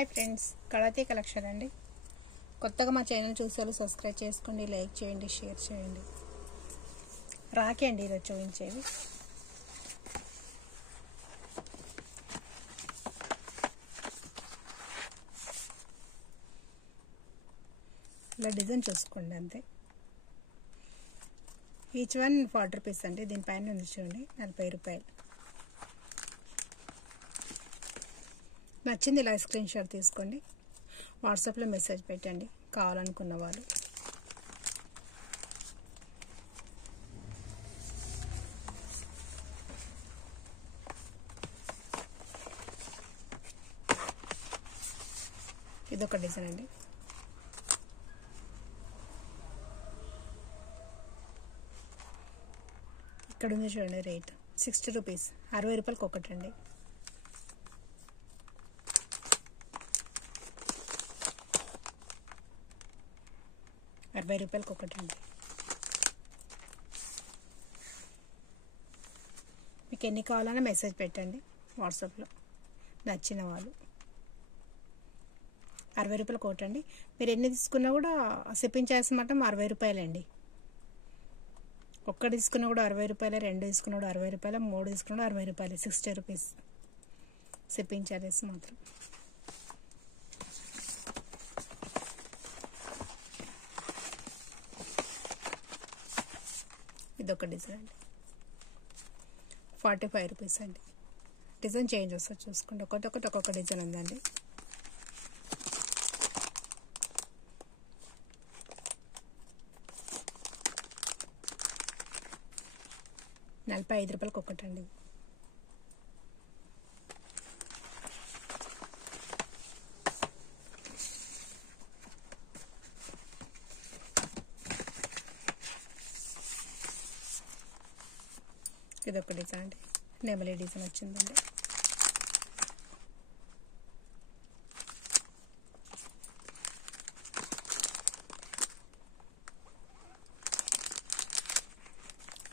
Hi friends, కళాతీ collection అండి. కొత్తగా మా ఛానల్ చూసేవాళ్ళు సబ్స్క్రైబ్ చేసుకోండి, లైక్ చేయండి, షేర్ చేయండి. రాఖీ అండి ఈరోజు చూపించేది. ఇలా డిజైన్ చూసుకోండి అంతే. ఈచ్ వన్ 40 రూపీస్ అండి. దీనిపైన ఉంది చూడండి 40 రూపాయలు. నచ్చింది ఇలా స్క్రీన్ షాట్ తీసుకోండి, వాట్సాప్లో మెసేజ్ పెట్టండి కావాలనుకున్న వాళ్ళు. ఇదొక డిజైన్ అండి. ఇక్కడ ఉంది చూడండి రేట్ 60 రూపీస్, 60 రూపాయలకి ఒకటండి. రూపాయలకి ఒకటండి. మీకు ఎన్ని కావాలన్నా మెసేజ్ పెట్టండి వాట్సాప్లో నచ్చిన వాళ్ళు. 60 రూపాయలకి ఒకటండి. మీరు ఎన్ని తీసుకున్నా కూడా షిప్పింగ్ ఛార్జెస్ మాత్రం 60 రూపాయలండి. ఒక్కటి తీసుకున్నా కూడా 60 రూపాయలు, 2 తీసుకున్నా కూడా 60 రూపాయలు, 3 తీసుకున్నా కూడా 60 రూపాయలు. 60 రూపీస్ షిప్పింగ్ ఛార్జెస్ మాత్రం. ఇదొక డిజైన్ అండి, 45 రూపీస్ అండి. డిజైన్ చేంజ్ వస్తుంది చూసుకోండి. ఒక్కొక్క డిజైన్ ఉందండి. ₹45 ఒకటండి. ఇదొక డిజైన్ అండి, నెమలి డిజైన్ వచ్చిందండి.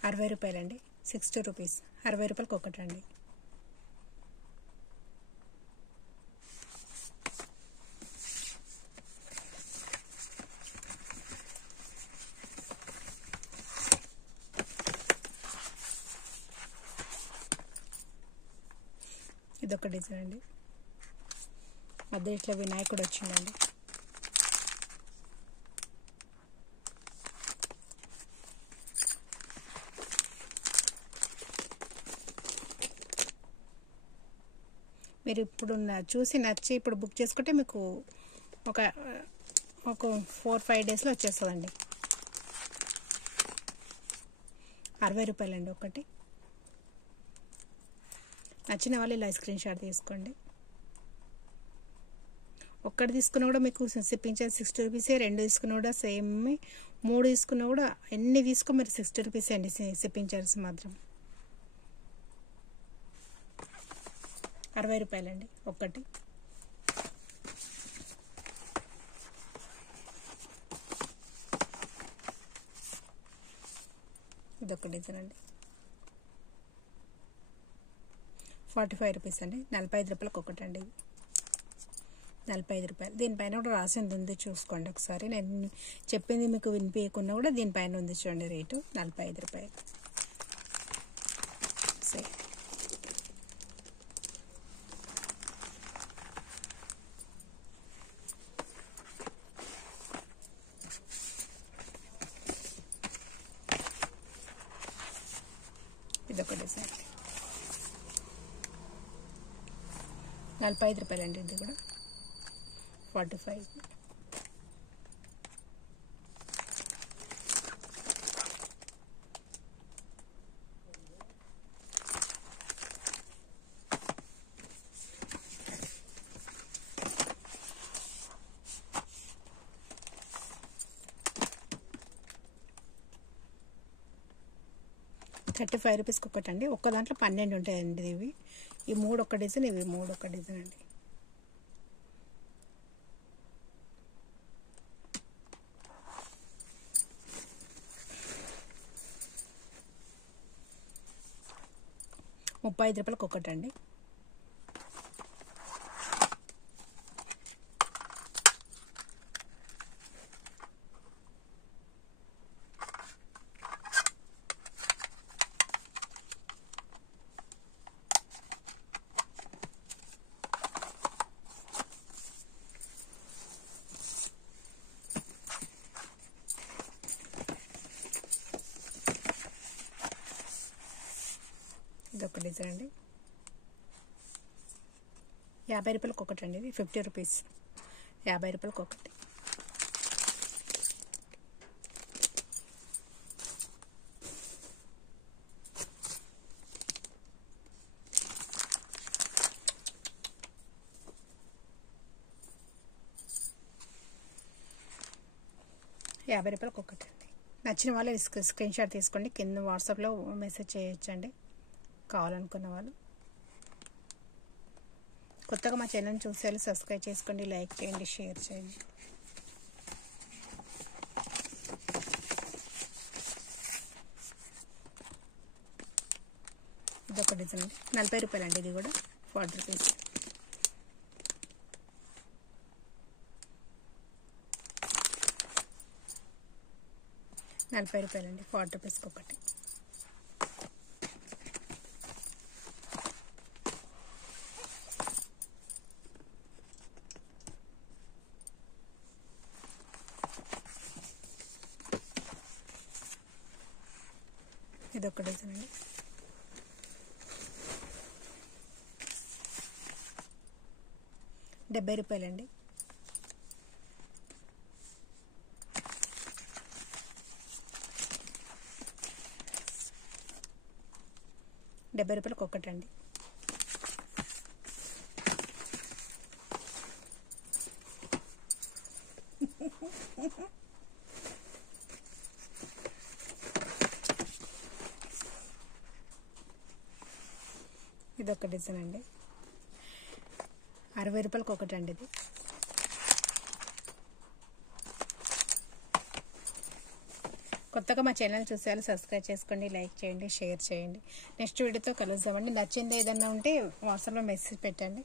₹60 అండి, 60 రూపీస్, 60 రూపాయలకి ఒకటండి. ఇదొక డిజైన్ అండి. మధ్య ఇట్లా వినాయకుడు వచ్చిందండి. మీరు ఇప్పుడు చూసి నచ్చి ఇప్పుడు బుక్ చేసుకుంటే మీకు ఒక 4-5 డేస్లో వచ్చేస్తుందండి. ₹60 అండి ఒకటి. నచ్చిన వాళ్ళు ఇలా స్క్రీన్ షాట్ తీసుకోండి. ఒక్కటి తీసుకున్నా కూడా మీకు షిప్పింగ్ ఛార్జ్ 60 రూపీసే. 2 తీసుకున్నా కూడా సేమ్. 3 తీసుకున్నా కూడా ఎన్ని తీసుకో మీరు 60 రూపీసే అండి షిప్పింగ్ ఛార్జ్ మాత్రం. ₹60 అండి ఒక్కటి. ఇదొక డిజైన్ అండి, 45 రూపీస్ అండి. 45 రూపాయలకి ఒకటండి. 45 రూపాయలు. దీనిపైన కూడా రాసింది ఉంది చూసుకోండి ఒకసారి. నేను చెప్పింది మీకు వినిపించకుండా కూడా దీనిపైన ఉంది చూడండి రేటు 45 రూపాయలు. సరే, ఇదొక డిజైన్ 45 రూపాయలు అండి. ఇది కూడా 45. ₹35 రూపీస్కి ఒకటండి. ఒక్క దాంట్లో 12 ఉంటాయండి ఇవి. ఈ 3 ఒక డిజైన్, ఇవి 3 ఒక డిజైన్ అండి. ₹35 ఒకటండి. డిజైన్ అండి. 50 రూపాయలకి ఒకటి అండి. ఇది 50 రూపీస్, 50 రూపాయలకి ఒకటి. రూపాయలకి ఒకటి అండి. నచ్చిన వాళ్ళు స్క్రీన్ షాట్ తీసుకోండి, కింద వాట్సాప్లో మెసేజ్ చేయొచ్చండి కావాలనుకున్న వాళ్ళు. కొత్తగా మా ఛానల్ చూసేయాలి, సబ్స్క్రైబ్ చేసుకోండి, లైక్ చేయండి, షేర్ చేయండి. ఇదొక డిజైన్ అండి. 40 రూపాయలు అండి. ఇది కూడా 40 రూపీస్. రూపాయలు అండి. 40 రూపీస్కి ఒకటి. ఇదొక డిజైన్ అండి. రూపాయలండి. రూపాయలకి ఒకటి అండి. ఇదొక డిజైన్ అండి. 60 రూపాయలకి ఒకటి అండి. ఇది కొత్తగా మా ఛానల్ చూసేయాలి, సబ్స్క్రైబ్ చేసుకోండి, లైక్ చేయండి, షేర్ చేయండి. నెక్స్ట్ వీడియోతో కలుద్దామండి. నచ్చింది ఏదన్నా ఉంటే వాట్సాప్లో మెసేజ్ పెట్టండి.